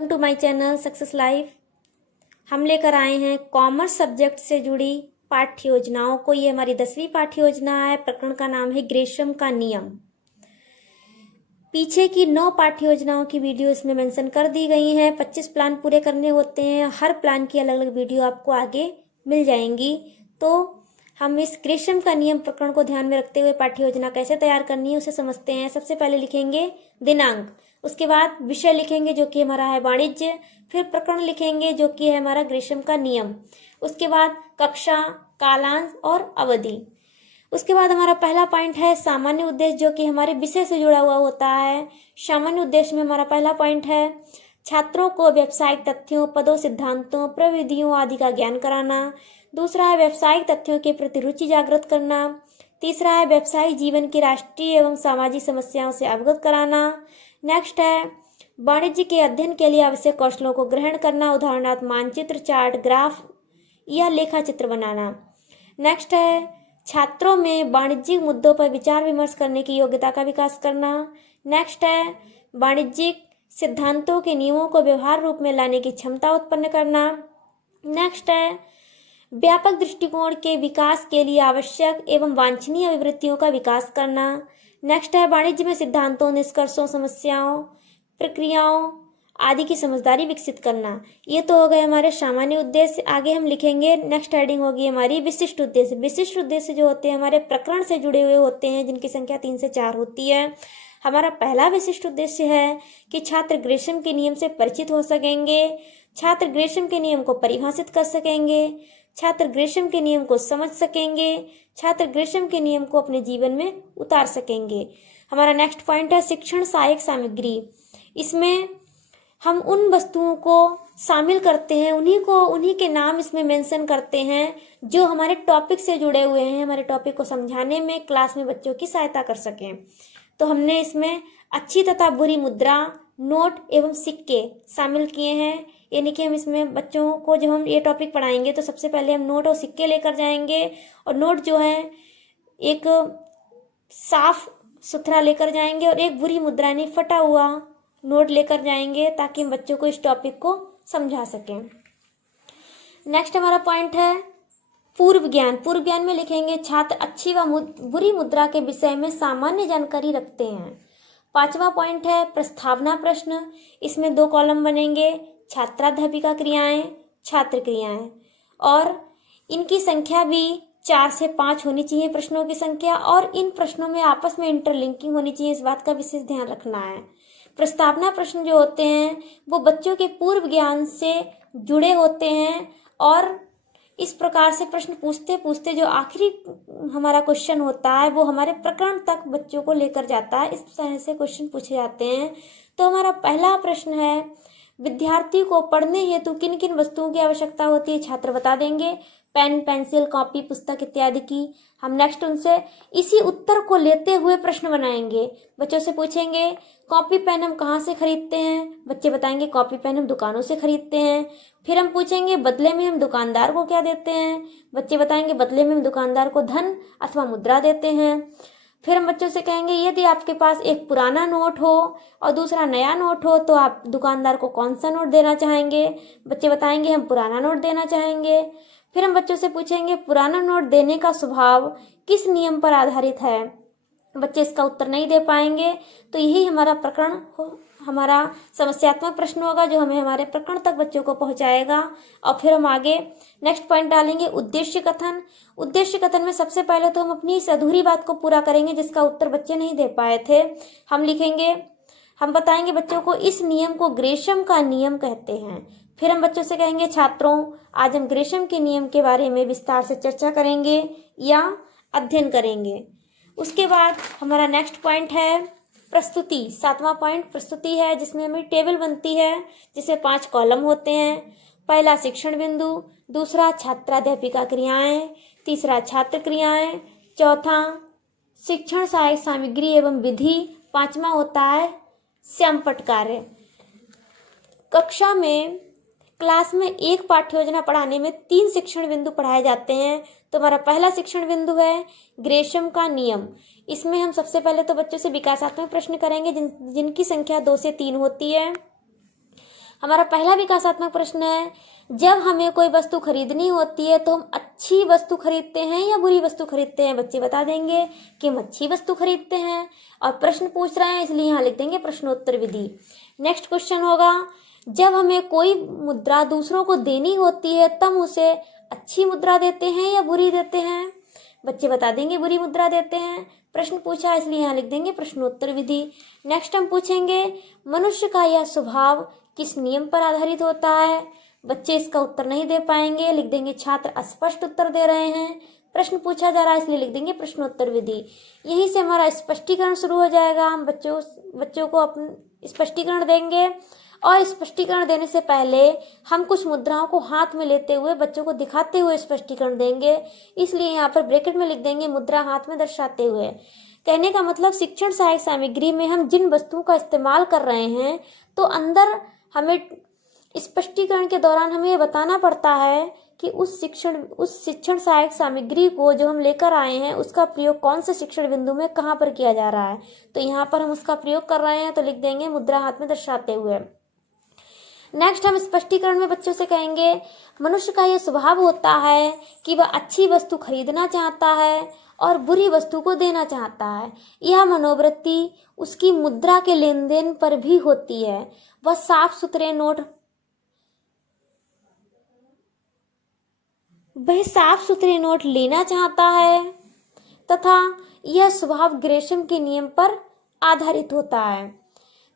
To my channel success life. हम लेकर आए हैं कॉमर्स सब्जेक्ट से जुड़ी पाठ्य योजनाओं को। ये हमारी 10वीं पाठ्य योजना है। प्रकरण का नाम है ग्रेशम का नियम। पीछे की 9 पाठ्य योजनाओं की वीडियो इसमें मेंशन कर दी गई हैं। 25 प्लान पूरे करने होते हैं। हर प्लान की अलग अलग वीडियो आपको आगे मिल जाएंगी। तो हम इस ग्रेशम का नियम प्रकरण को ध्यान में रखते हुए पाठ्य योजना कैसे तैयार करनी है उसे समझते हैं। सबसे पहले लिखेंगे दिनांक, उसके बाद विषय लिखेंगे जो कि हमारा है वाणिज्य, फिर प्रकरण लिखेंगे जो कि है हमारा ग्रेशम का नियम, उसके बाद कक्षा, कालांश और अवधि। उसके बाद हमारा पहला पॉइंट है सामान्य उद्देश्य जो कि हमारे विषय से जुड़ा हुआ होता है। सामान्य उद्देश्य में हमारा पहला पॉइंट है छात्रों को व्यावसायिक तथ्यों, पदों, सिद्धांतों, प्रविधियों आदि का ज्ञान कराना। दूसरा है व्यावसायिक तथ्यों के प्रति रुचि जागृत करना। तीसरा है व्यावसायिक जीवन की राष्ट्रीय एवं सामाजिक समस्याओं से अवगत कराना। नेक्स्ट है वाणिज्य के अध्ययन के लिए आवश्यक कौशलों को ग्रहण करना, उदाहरणार्थ मानचित्र, चार्ट, ग्राफ या लेखा चित्र बनाना। नेक्स्ट है छात्रों में वाणिज्यिक मुद्दों पर विचार विमर्श करने की योग्यता का विकास करना। नेक्स्ट है वाणिज्यिक सिद्धांतों के नियमों को व्यवहार रूप में लाने की क्षमता उत्पन्न करना। नेक्स्ट है व्यापक दृष्टिकोण के विकास के लिए आवश्यक एवं वांछनीय अभिवृत्तियों का विकास करना। नेक्स्ट है वाणिज्य में सिद्धांतों, निष्कर्षों, समस्याओं, प्रक्रियाओं आदि की समझदारी विकसित करना। ये तो हो गए हमारे सामान्य उद्देश्य। आगे हम लिखेंगे, नेक्स्ट हेडिंग होगी हमारी विशिष्ट उद्देश्य। विशिष्ट उद्देश्य जो होते हैं हमारे प्रकरण से जुड़े हुए होते हैं, जिनकी संख्या 3 से 4 होती है। हमारा पहला विशिष्ट उद्देश्य है कि छात्र ग्रेशम के नियम से परिचित हो सकेंगे, छात्र ग्रेशम के नियम को परिभाषित कर सकेंगे, छात्र ग्रेशम के नियम को समझ सकेंगे, छात्र ग्रेशम के नियम को अपने जीवन में उतार सकेंगे। हमारा नेक्स्ट पॉइंट है शिक्षण सहायक सामग्री। इसमें हम उन वस्तुओं को शामिल करते हैं, उन्हीं के नाम इसमें मेंशन करते हैं जो हमारे टॉपिक से जुड़े हुए हैं, हमारे टॉपिक को समझाने में क्लास में बच्चों की सहायता कर सकें। तो हमने इसमें अच्छी तथा बुरी मुद्रा, नोट एवं सिक्के शामिल किए हैं। यानी कि हम इसमें बच्चों को जब हम ये टॉपिक पढ़ाएंगे तो सबसे पहले हम नोट और सिक्के लेकर जाएंगे, और नोट जो है एक साफ सुथरा लेकर जाएंगे और एक बुरी मुद्रा यानी फटा हुआ नोट लेकर जाएंगे, ताकि हम बच्चों को इस टॉपिक को समझा सकें। नेक्स्ट हमारा पॉइंट है पूर्व ज्ञान। पूर्व ज्ञान में लिखेंगे छात्र अच्छी व बुरी मुद्रा के विषय में सामान्य जानकारी रखते हैं। 5वां पॉइंट है प्रस्तावना प्रश्न। इसमें 2 कॉलम बनेंगे, छात्राध्यापिका क्रियाएं, छात्र क्रियाएं, और इनकी संख्या भी 4 से 5 होनी चाहिए प्रश्नों की संख्या, और इन प्रश्नों में आपस में इंटरलिंकिंग होनी चाहिए। इस बात का विशेष ध्यान रखना है। प्रस्तावना प्रश्न जो होते हैं वो बच्चों के पूर्व ज्ञान से जुड़े होते हैं, और इस प्रकार से प्रश्न पूछते पूछते जो आखिरी हमारा क्वेश्चन होता है वो हमारे प्रकरण तक बच्चों को लेकर जाता है। इस तरह से क्वेश्चन पूछे जाते हैं। तो हमारा पहला प्रश्न है विद्यार्थी को पढ़ने हेतु किन किन वस्तुओं की आवश्यकता होती है, छात्र बता देंगे। पेन, पेंसिल, कॉपी, पुस्तक इत्यादि की। हम नेक्स्ट उनसे इसी उत्तर को लेते हुए प्रश्न बनाएंगे। बच्चों से पूछेंगे कॉपी पेन हम कहाँ से खरीदते हैं, बच्चे बताएंगे कॉपी पेन हम दुकानों से खरीदते हैं। फिर हम पूछेंगे बदले में हम दुकानदार को क्या देते हैं, बच्चे बताएंगे बदले में हम दुकानदार को धन अथवा मुद्रा देते हैं। फिर हम बच्चों से कहेंगे यदि आपके पास एक पुराना नोट हो और दूसरा नया नोट हो तो आप दुकानदार को कौन सा नोट देना चाहेंगे, बच्चे बताएंगे हम पुराना नोट देना चाहेंगे। फिर हम बच्चों से पूछेंगे पुराना नोट देने का स्वभाव किस नियम पर आधारित है, बच्चे इसका उत्तर नहीं दे पाएंगे। तो यही हमारा प्रकरण हमारा समस्यात्मक प्रश्न होगा जो हमें हमारे प्रकरण तक बच्चों को पहुंचाएगा। और फिर हम आगे नेक्स्ट पॉइंट डालेंगे उद्देश्य कथन। उद्देश्य कथन में सबसे पहले तो हम अपनी इस अधूरी बात को पूरा करेंगे जिसका उत्तर बच्चे नहीं दे पाए थे। हम लिखेंगे, हम बताएंगे बच्चों को इस नियम को ग्रेशम का नियम कहते हैं। फिर हम बच्चों से कहेंगे छात्रों आज हम ग्रेशम के नियम के बारे में विस्तार से चर्चा करेंगे या अध्ययन करेंगे। उसके बाद हमारा नेक्स्ट पॉइंट है प्रस्तुति। 7वां पॉइंट प्रस्तुति है, जिसमें हमें टेबल बनती है जिसमें 5 कॉलम होते हैं। पहला शिक्षण बिंदु, दूसरा छात्राध्यापिका क्रियाएं, तीसरा छात्र क्रियाएं, चौथा शिक्षण सहायक सामग्री एवं विधि, 5वां होता है श्यामपट्ट कार्य। कक्षा में क्लास में एक पाठ्य योजना पढ़ाने में 3 शिक्षण बिंदु पढ़ाए जाते हैं। तो हमारा पहला शिक्षण बिंदु है ग्रेशम का नियम। इसमें हम सबसे पहले तो बच्चों से विकासात्मक प्रश्न करेंगे जिनकी संख्या 2 से 3 होती है। हमारा पहला विकासात्मक प्रश्न है, जब हमें कोई वस्तु खरीदनी होती है तो हम अच्छी वस्तु खरीदते हैं या बुरी वस्तु खरीदते हैं? बच्चे बता देंगे कि हम अच्छी वस्तु खरीदते हैं, और प्रश्न पूछ रहे हैं इसलिए यहाँ लिख देंगे प्रश्नोत्तर विधि। नेक्स्ट क्वेश्चन होगा, जब हमें कोई मुद्रा दूसरों को देनी होती है तब उसे अच्छी मुद्रा देते हैं या बुरी देते हैं? बच्चे बता देंगे बुरी मुद्रा देते हैं। प्रश्न पूछा इसलिए यहाँ लिख देंगे प्रश्नोत्तर विधि। नेक्स्ट हम पूछेंगे, मनुष्य का यह स्वभाव किस नियम पर आधारित होता है? बच्चे इसका उत्तर नहीं दे पाएंगे, लिख देंगे छात्र अस्पष्ट उत्तर दे रहे हैं। प्रश्न पूछा जा रहा है इसलिए लिख देंगे प्रश्नोत्तर विधि। यहीं से हमारा स्पष्टीकरण शुरू हो जाएगा। हम बच्चों को अपना स्पष्टीकरण देंगे, और स्पष्टीकरण देने से पहले हम कुछ मुद्राओं को हाथ में लेते हुए बच्चों को दिखाते हुए स्पष्टीकरण देंगे, इसलिए यहाँ पर ब्रैकेट में लिख देंगे मुद्रा हाथ में दर्शाते हुए। कहने का मतलब शिक्षण सहायक सामग्री में हम जिन वस्तुओं का इस्तेमाल कर रहे हैं तो अंदर हमें स्पष्टीकरण के दौरान हमें बताना पड़ता है कि उस शिक्षण सहायक सामग्री को जो हम लेकर आए हैं उसका प्रयोग कौन से शिक्षण बिंदु में कहाँ पर किया जा रहा है। तो यहाँ पर हम उसका प्रयोग कर रहे हैं तो लिख देंगे मुद्रा हाथ में दर्शाते हुए। नेक्स्ट हम स्पष्टीकरण में बच्चों से कहेंगे, मनुष्य का यह स्वभाव होता है कि वह अच्छी वस्तु खरीदना चाहता है और बुरी वस्तु को देना चाहता है। यह मनोवृत्ति उसकी मुद्रा के लेन देन पर भी होती है। वह साफ सुथरे नोट लेना चाहता है तथा यह स्वभाव ग्रेशम के नियम पर आधारित होता है।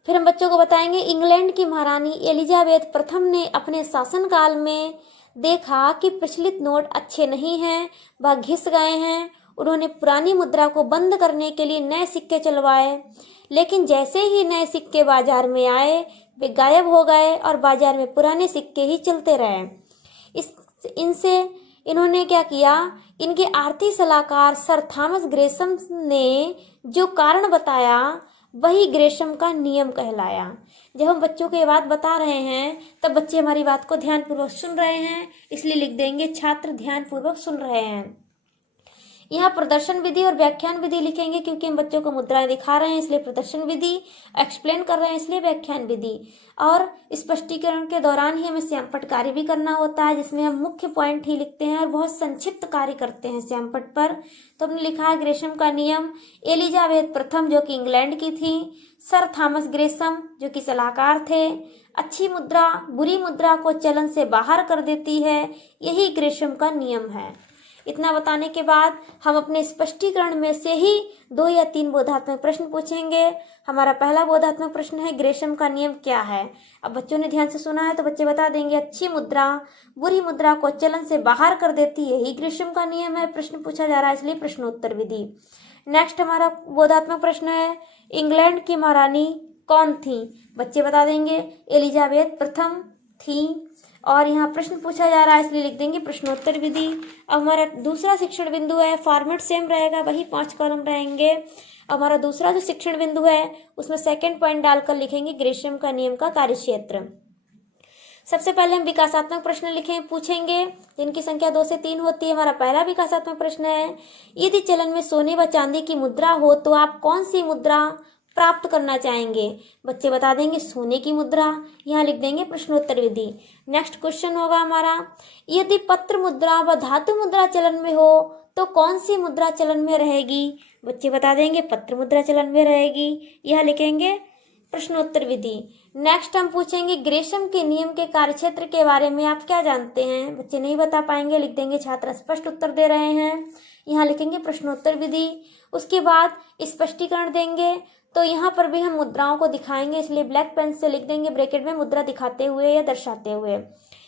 फिर हम बच्चों को बताएंगे, इंग्लैंड की महारानी एलिजाबेथ प्रथम ने अपने शासनकाल में देखा कि प्रचलित नोट अच्छे नहीं हैं, वह घिस गए हैं। उन्होंने पुरानी मुद्रा को बंद करने के लिए नए सिक्के चलवाए, लेकिन जैसे ही नए सिक्के बाजार में आए वे गायब हो गए और बाजार में पुराने सिक्के ही चलते रहे। इन्होंने क्या किया, इनके आर्थिक सलाहकार सर थॉमस ग्रेशम ने जो कारण बताया वही ग्रेशम का नियम कहलाया। जब हम बच्चों को ये बात बता रहे हैं तब बच्चे हमारी बात को ध्यानपूर्वक सुन रहे हैं, इसलिए लिख देंगे छात्र ध्यानपूर्वक सुन रहे हैं। यहाँ प्रदर्शन विधि और व्याख्यान विधि लिखेंगे, क्योंकि हम बच्चों को मुद्राएं दिखा रहे हैं इसलिए प्रदर्शन विधि, एक्सप्लेन कर रहे हैं इसलिए व्याख्यान विधि। और स्पष्टीकरण के दौरान ही हमें श्यामपट्ट कार्य भी करना होता है, जिसमें हम मुख्य पॉइंट ही लिखते हैं और बहुत संक्षिप्त कार्य करते हैं श्यामपट्ट पर। तो हमने लिखा है ग्रेशम का नियम, एलिजाबेथ प्रथम जो कि इंग्लैंड की थी, सर थॉमस ग्रेशम जो कि सलाहकार थे, अच्छी मुद्रा बुरी मुद्रा को चलन से बाहर कर देती है, यही ग्रेशम का नियम है। इतना बताने के बाद हम अपने स्पष्टीकरण में से ही 2 या 3 बोधात्मक प्रश्न पूछेंगे। हमारा पहला बोधात्मक प्रश्न है, ग्रेशम का नियम क्या है? अब बच्चों ने ध्यान से सुना है तो बच्चे बता देंगे, अच्छी मुद्रा बुरी मुद्रा को चलन से बाहर कर देती है, यही ग्रेशम का नियम है। प्रश्न पूछा जा रहा है इसलिए प्रश्नोत्तर विधि। नेक्स्ट हमारा बोधात्मक प्रश्न है, इंग्लैंड की महारानी कौन थी? बच्चे बता देंगे एलिजाबेथ प्रथम थी, और यहाँ प्रश्न पूछा जा रहा है इसलिए लिख देंगे प्रश्नोत्तर विधि। अब हमारा दूसरा शिक्षण बिंदु है, फॉर्मेट सेम रहेगा, वही 5 कॉलम रहेंगे। हमारा दूसरा जो शिक्षण बिंदु है उसमें सेकंड पॉइंट डालकर लिखेंगे ग्रेशम का नियम का कार्यक्षेत्र। सबसे पहले हम विकासात्मक प्रश्न पूछेंगे जिनकी संख्या 2 से 3 होती है। हमारा पहला विकासात्मक प्रश्न है, यदि चलन में सोने व चांदी की मुद्रा हो तो आप कौन सी मुद्रा प्राप्त करना चाहेंगे? बच्चे बता देंगे सोने की मुद्रा, यहाँ लिख देंगे प्रश्नोत्तर विधि। नेक्स्ट क्वेश्चन होगा हमारा, यदि पत्र मुद्रा व धातु मुद्रा चलन में हो तो कौन सी मुद्रा चलन में रहेगी? बच्चे बता देंगे पत्र मुद्रा चलन में रहेगी, यह लिखेंगे प्रश्नोत्तर विधि। नेक्स्ट हम पूछेंगे ग्रेशम के नियम के कार्यक्षेत्र के बारे में आप क्या जानते हैं? बच्चे नहीं बता पाएंगे, लिख देंगे छात्र स्पष्ट उत्तर दे रहे हैं, यहाँ लिखेंगे प्रश्नोत्तर विधि। उसके बाद स्पष्टीकरण देंगे, तो यहाँ पर भी हम मुद्राओं को दिखाएंगे इसलिए ब्लैक पेन से लिख देंगे ब्रैकेट में मुद्रा दिखाते हुए या दर्शाते हुए।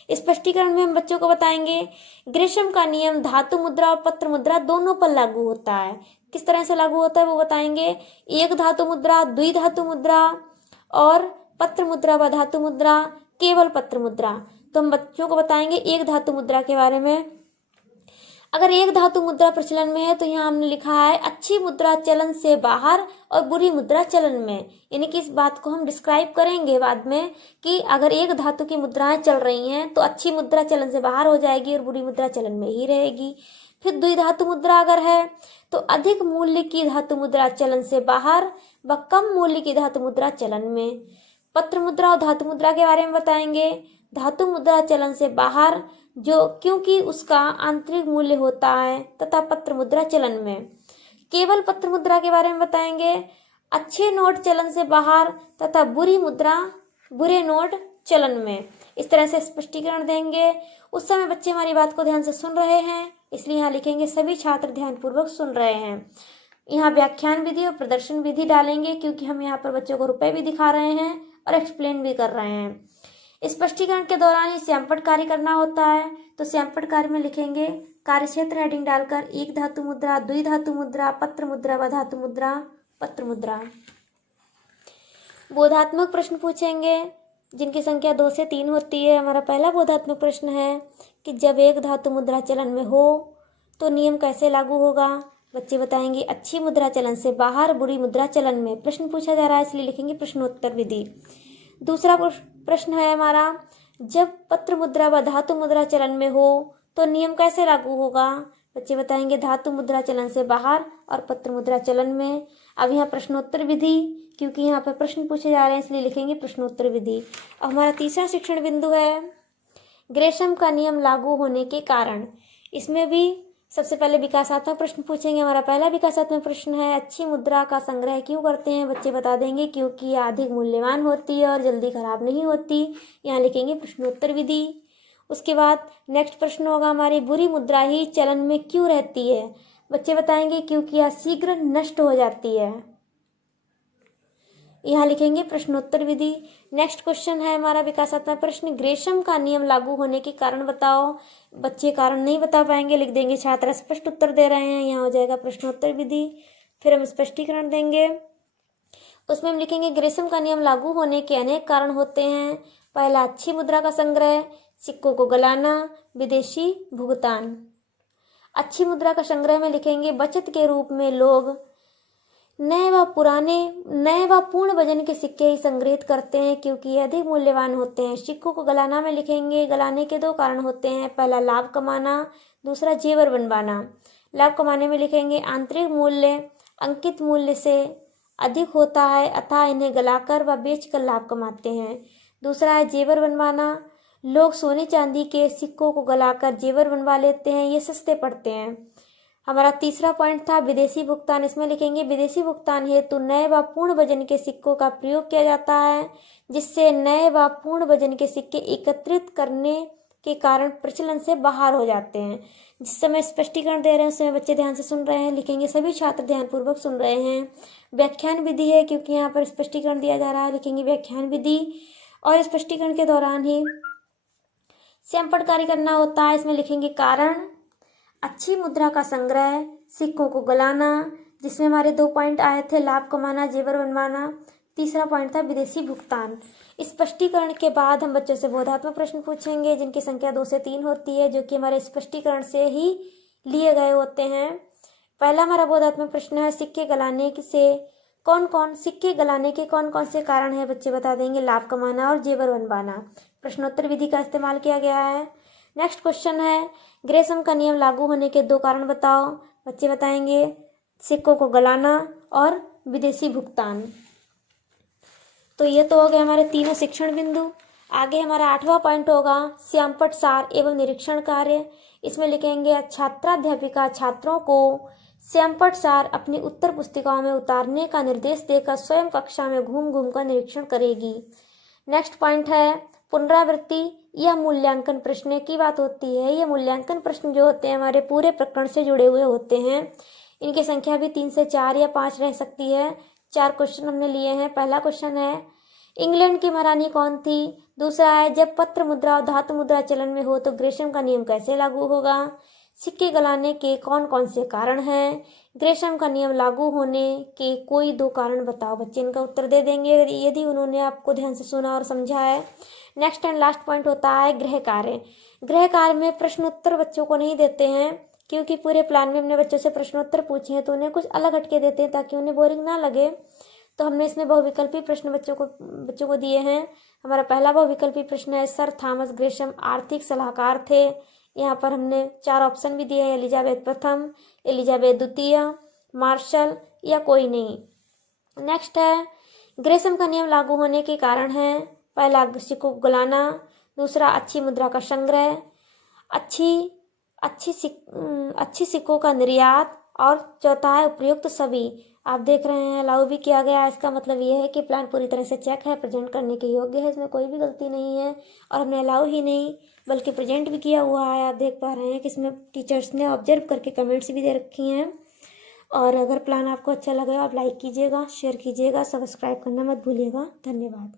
स्पष्टीकरण में हम बच्चों को बताएंगे ग्रेशम का नियम धातु मुद्रा और पत्र मुद्रा दोनों पर लागू होता है। किस तरह से लागू होता है वो बताएंगे, एक धातु मुद्रा, द्विधातु मुद्रा और पत्र मुद्रा व धातु मुद्रा, केवल पत्र मुद्रा। तो हम बच्चों को बताएंगे एक धातु मुद्रा के बारे में। अगर एक धातु मुद्रा प्रचलन में है तो यहाँ हमने लिखा है अच्छी मुद्रा चलन से बाहर और बुरी मुद्रा चलन में, यानी कि इस बात को हम डिस्क्राइब करेंगे बाद में कि अगर एक धातु की मुद्राएं चल रही हैं तो अच्छी मुद्रा चलन से बाहर हो जाएगी और बुरी मुद्रा चलन में ही रहेगी। फिर द्विधातु मुद्रा अगर है तो अधिक मूल्य की धातु मुद्रा चलन से बाहर व कम मूल्य की धातु मुद्रा चलन में। पत्र मुद्रा और धातु मुद्रा के बारे में बताएंगे। धातु मुद्रा चलन से बाहर, जो क्योंकि उसका आंतरिक मूल्य होता है, तथा पत्र मुद्रा चलन में। केवल पत्र मुद्रा के बारे में बताएंगे। अच्छे नोट चलन से बाहर तथा बुरे नोट चलन में। इस तरह से स्पष्टीकरण देंगे। उस समय बच्चे हमारी बात को ध्यान से सुन रहे हैं, इसलिए यहाँ लिखेंगे सभी छात्र ध्यानपूर्वक सुन रहे हैं। यहाँ व्याख्यान विधि और प्रदर्शन विधि डालेंगे, क्योंकि हम यहाँ पर बच्चों को रुपए भी दिखा रहे हैं और एक्सप्लेन भी कर रहे हैं। स्पष्टीकरण के दौरान ही श्यामपट्ट कार्य करना होता है, तो श्यामपट्ट कार्य में लिखेंगे कार्य क्षेत्र हेडिंग डालकर एक धातु मुद्रा, द्वि धातु मुद्रा, पत्र मुद्रा व धातु मुद्रा, पत्र मुद्रा। बोधात्मक प्रश्न पूछेंगे जिनकी संख्या 2 से 3 होती है। हमारा पहला बोधात्मक प्रश्न है कि जब एक धातु मुद्रा चलन में हो तो नियम कैसे लागू होगा। बच्चे बताएंगे अच्छी मुद्रा चलन से बाहर, बुरी मुद्रा चलन में। प्रश्न पूछा जा रहा है, इसलिए लिखेंगे प्रश्नोत्तर विधि। दूसरा प्रश्न है हमारा, जब पत्र मुद्रा व धातु मुद्रा चलन में हो तो नियम कैसे लागू होगा। बच्चे बताएंगे धातु मुद्रा चलन से बाहर और पत्र मुद्रा चलन में। अब यहाँ प्रश्नोत्तर विधि, क्योंकि यहाँ पर प्रश्न पूछे जा रहे हैं, इसलिए लिखेंगे प्रश्नोत्तर विधि। अब हमारा तीसरा शिक्षण बिंदु है ग्रेशम का नियम लागू होने के कारण। इसमें भी सबसे पहले विकासात्मक प्रश्न पूछेंगे। हमारा पहला विकासात्मक प्रश्न है अच्छी मुद्रा का संग्रह क्यों करते हैं। बच्चे बता देंगे क्योंकि यह अधिक मूल्यवान होती है और जल्दी खराब नहीं होती। यहाँ लिखेंगे प्रश्नोत्तर विधि। उसके बाद नेक्स्ट प्रश्न होगा हमारी बुरी मुद्रा ही चलन में क्यों रहती है। बच्चे बताएंगे क्योंकि यह शीघ्र नष्ट हो जाती है। यहाँ लिखेंगे प्रश्नोत्तर विधि। नेक्स्ट क्वेश्चन है हमारा विकासात्मक प्रश्न ग्रेशम का नियम लागू होने के कारण बताओ। बच्चे कारण नहीं बता पाएंगे, लिख देंगे छात्र स्पष्ट उत्तर दे रहे हैं। यहाँ हो जाएगा प्रश्नोत्तर विधि। फिर हम स्पष्टीकरण देंगे, उसमें हम लिखेंगे ग्रेशम का नियम लागू होने के अनेक कारण होते हैं। पहला अच्छी मुद्रा का संग्रह, सिक्कों को गलाना, विदेशी भुगतान। अच्छी मुद्रा का संग्रह में लिखेंगे बचत के रूप में लोग नए व पूर्ण वजन के सिक्के ही संग्रहित करते हैं, क्योंकि ये अधिक मूल्यवान होते हैं। सिक्कों को गलाना में लिखेंगे गलाने के 2 कारण होते हैं, पहला लाभ कमाना, दूसरा जेवर बनवाना। लाभ कमाने में लिखेंगे आंतरिक मूल्य अंकित मूल्य से अधिक होता है, अतः इन्हें गलाकर व बेचकर लाभ कमाते हैं। दूसरा है जेवर बनवाना, लोग सोने चांदी के सिक्कों को गलाकर जेवर बनवा लेते हैं, ये सस्ते पड़ते हैं। हमारा तीसरा पॉइंट था विदेशी भुगतान। इसमें लिखेंगे विदेशी भुगतान हेतु नए व पूर्ण वजन के सिक्कों का प्रयोग किया जाता है, जिससे नए व पूर्ण वजन के सिक्के एकत्रित करने के कारण प्रचलन से बाहर हो जाते हैं। जिस समय स्पष्टीकरण दे रहे हैं उस समय बच्चे ध्यान से सुन रहे हैं, लिखेंगे सभी छात्र ध्यानपूर्वक सुन रहे हैं। व्याख्यान विधि है, क्योंकि यहाँ पर स्पष्टीकरण दिया जा रहा है, लिखेंगे व्याख्यान विधि। और स्पष्टीकरण के दौरान ही श्यामपट्ट कार्य करना होता है। इसमें लिखेंगे कारण अच्छी मुद्रा का संग्रह, सिक्कों को गलाना, जिसमें हमारे 2 पॉइंट आए थे, लाभ कमाना, जेवर बनवाना। तीसरा पॉइंट था विदेशी भुगतान। स्पष्टीकरण के बाद हम बच्चों से बोधात्मक प्रश्न पूछेंगे जिनकी संख्या 2 से 3 होती है, जो कि हमारे स्पष्टीकरण से ही लिए गए होते हैं। पहला हमारा बोधात्मक प्रश्न है सिक्के गलाने के कौन कौन से कारण है। बच्चे बता देंगे लाभ कमाना और जेवर बनवाना। प्रश्नोत्तर विधि का इस्तेमाल किया गया है। नेक्स्ट क्वेश्चन है ग्रेशम का नियम लागू होने के 2 कारण बताओ। बच्चे बताएंगे सिक्कों को गलाना और विदेशी भुगतान। तो ये तो हो गए हमारे तीनों शिक्षण बिंदु। आगे हमारा 8वां पॉइंट होगा श्यामपट्ट सार एवं निरीक्षण कार्य। इसमें लिखेंगे छात्राध्यापिका छात्रों को श्यामपट्ट सार अपनी उत्तर पुस्तिकाओं में उतारने का निर्देश देकर स्वयं कक्षा में घूम घूम कर निरीक्षण करेगी। नेक्स्ट पॉइंट है पुनरावृत्ति या मूल्यांकन प्रश्न की बात होती है। ये मूल्यांकन प्रश्न जो होते हैं हमारे पूरे प्रकरण से जुड़े हुए होते हैं। इनकी संख्या भी 3 से 4 या 5 रह सकती है। 4 क्वेश्चन हमने लिए हैं। पहला क्वेश्चन है इंग्लैंड की महारानी कौन थी। दूसरा है जब पत्र मुद्रा और धातु मुद्रा चलन में हो तो ग्रेशम का नियम कैसे लागू होगा। सिक्के गलाने के कौन कौन से कारण हैं। ग्रेशम का नियम लागू होने के कोई 2 कारण बताओ। बच्चे इनका उत्तर दे देंगे यदि उन्होंने आपको ध्यान से सुना और समझा है। नेक्स्ट एंड लास्ट पॉइंट होता है गृह कार्य। गृह कार्य में प्रश्न उत्तर बच्चों को नहीं देते हैं, क्योंकि पूरे प्लान में हमने बच्चों से प्रश्नोत्तर पूछे हैं तो उन्हें कुछ अलग हटके देते हैं ताकि उन्हें बोरिंग ना लगे। तो हमने इसमें बहुविकल्पी प्रश्न बच्चों को दिए हैं। हमारा पहला बहुविकल्पी प्रश्न है सर थॉमस ग्रेशम आर्थिक सलाहकार थे। यहाँ पर हमने 4 ऑप्शन भी दिए हैं, एलिजाबेथ प्रथम, एलिजाबेथ द्वितीय, मार्शल या कोई नहीं। नेक्स्ट है ग्रेसम का नियम लागू होने के कारण है, पहला सिक्कों को गलाना, दूसरा अच्छी मुद्रा का संग्रह, अच्छी सिक्कों का निर्यात, और चौथा है उपयुक्त सभी। आप देख रहे हैं अलाउ भी किया गया है। इसका मतलब ये है कि प्लान पूरी तरह से चेक है, प्रेजेंट करने के योग्य है, इसमें कोई भी गलती नहीं है। और हमने अलाउ ही नहीं बल्कि प्रेजेंट भी किया हुआ है। आप देख पा रहे हैं कि इसमें टीचर्स ने ऑब्जर्व करके कमेंट्स भी दे रखी हैं। और अगर प्लान आपको अच्छा लगे आप लाइक कीजिएगा, शेयर कीजिएगा, सब्सक्राइब करना मत भूलिएगा। धन्यवाद।